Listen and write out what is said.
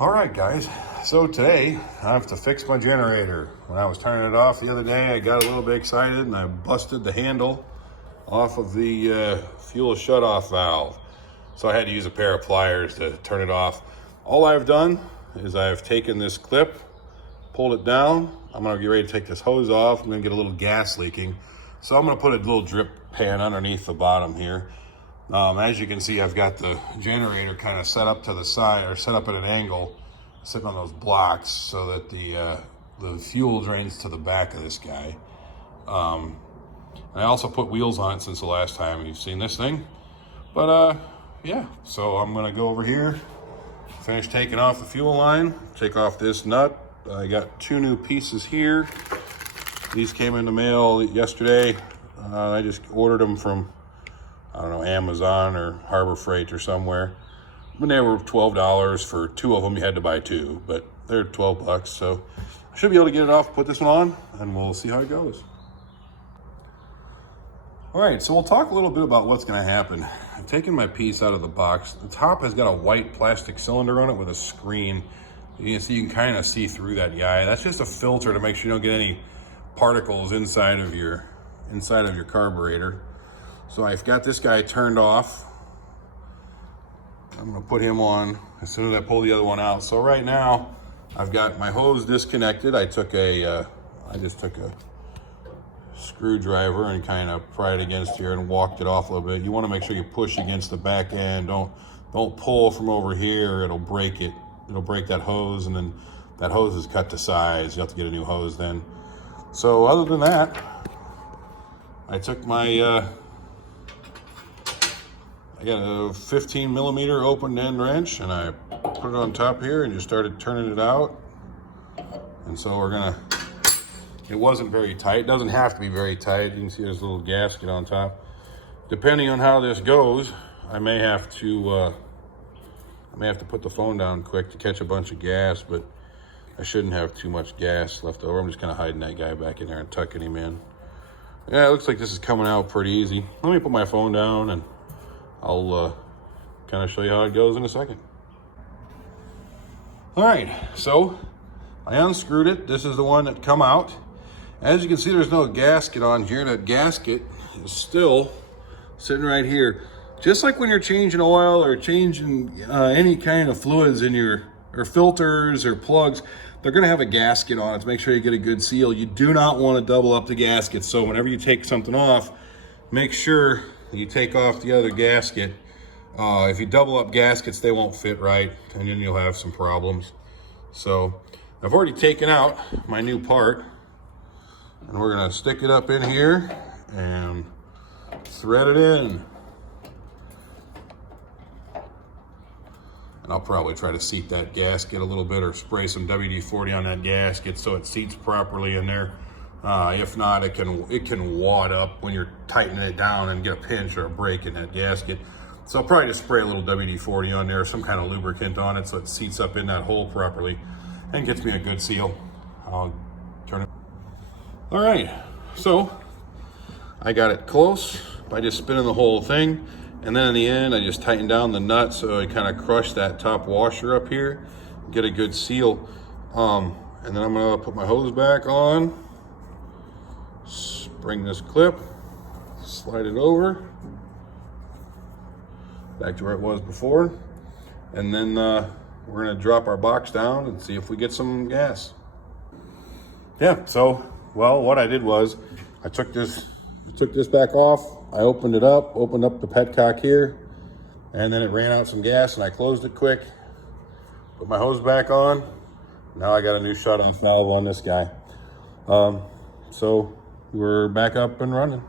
All right, guys. So today I have to fix my generator. When I was turning it off the other day, I got a little bit excited and I busted the handle off of the fuel shutoff valve. So I had to use a pair of pliers to turn it off. All I've done is I've taken this clip, pulled it down. I'm gonna get ready to take this hose off. I'm gonna get a little gas leaking. So I'm gonna put a little drip pan underneath the bottom here. As you can see, I've got the generator kind of set up to the side, or set up at an angle, sitting on those blocks so that the fuel drains to the back of this guy. I also put wheels on it since the last time you've seen this thing. But yeah, so I'm gonna go over here, finish taking off the fuel line, take off this nut. I got two new pieces here. These came in the mail yesterday. I just ordered them from, I don't know, Amazon or Harbor Freight or somewhere. When they were $12 for two of them, you had to buy two, but they're 12 bucks. So I should be able to get it off, put this one on, and we'll see how it goes. All right, so we'll talk a little bit about what's gonna happen. I'm taking my piece out of the box. The top has got a white plastic cylinder on it with a screen. You can kind of see through that guy. That's just a filter to make sure you don't get any particles inside of your carburetor. So I've got this guy turned off. I'm gonna put him on as soon as I pull the other one out. So right now, I've got my hose disconnected. I just took a screwdriver and kind of pried it against here and walked it off a little bit. You wanna make sure you push against the back end. Don't pull from over here, it'll break it. It'll break that hose, and then that hose is cut to size. You have to get a new hose then. So other than that, I took my, I got a 15 millimeter open end wrench and I put it on top here and just started turning it out. And so it wasn't very tight. It doesn't have to be very tight. You can see there's a little gasket on top. Depending on how this goes, I may have to put the phone down quick to catch a bunch of gas, but I shouldn't have too much gas left over. I'm just kind of hiding that guy back in there and tucking him in. Yeah, it looks like this is coming out pretty easy. Let me put my phone down and I'll kind of show you how it goes in a second. All right, so I unscrewed it. This is the one that come out. As you can see, there's no gasket on here. That gasket is still sitting right here. Just like when you're changing oil or changing any kind of fluids in or filters or plugs, they're gonna have a gasket on it to make sure you get a good seal. You do not want to double up the gasket. So whenever you take something off, make sure you take off the other gasket. If you double up gaskets, they won't fit right, and then you'll have some problems. So I've already taken out my new part, and we're gonna stick it up in here and thread it in. And I'll probably try to seat that gasket a little bit or spray some WD-40 on that gasket so it seats properly in there. If not, it can wad up when you're tightening it down and get a pinch or a break in that gasket. So I'll probably just spray a little WD-40 on there, some kind of lubricant on it so it seats up in that hole properly and gets me a good seal. I'll turn it. All right, so I got it close by just spinning the whole thing. And then in the end, I just tightened down the nut so I kind of crushed that top washer up here, get a good seal. And then I'm gonna put my hose back on, bring this clip, slide it over, back to where it was before. And then we're gonna drop our box down and see if we get some gas. Yeah, so, well, what I did was I took this back off. I opened up the petcock here, and then it ran out some gas and I closed it quick, put my hose back on. Now I got a new shutoff valve on this guy. So we're back up and running.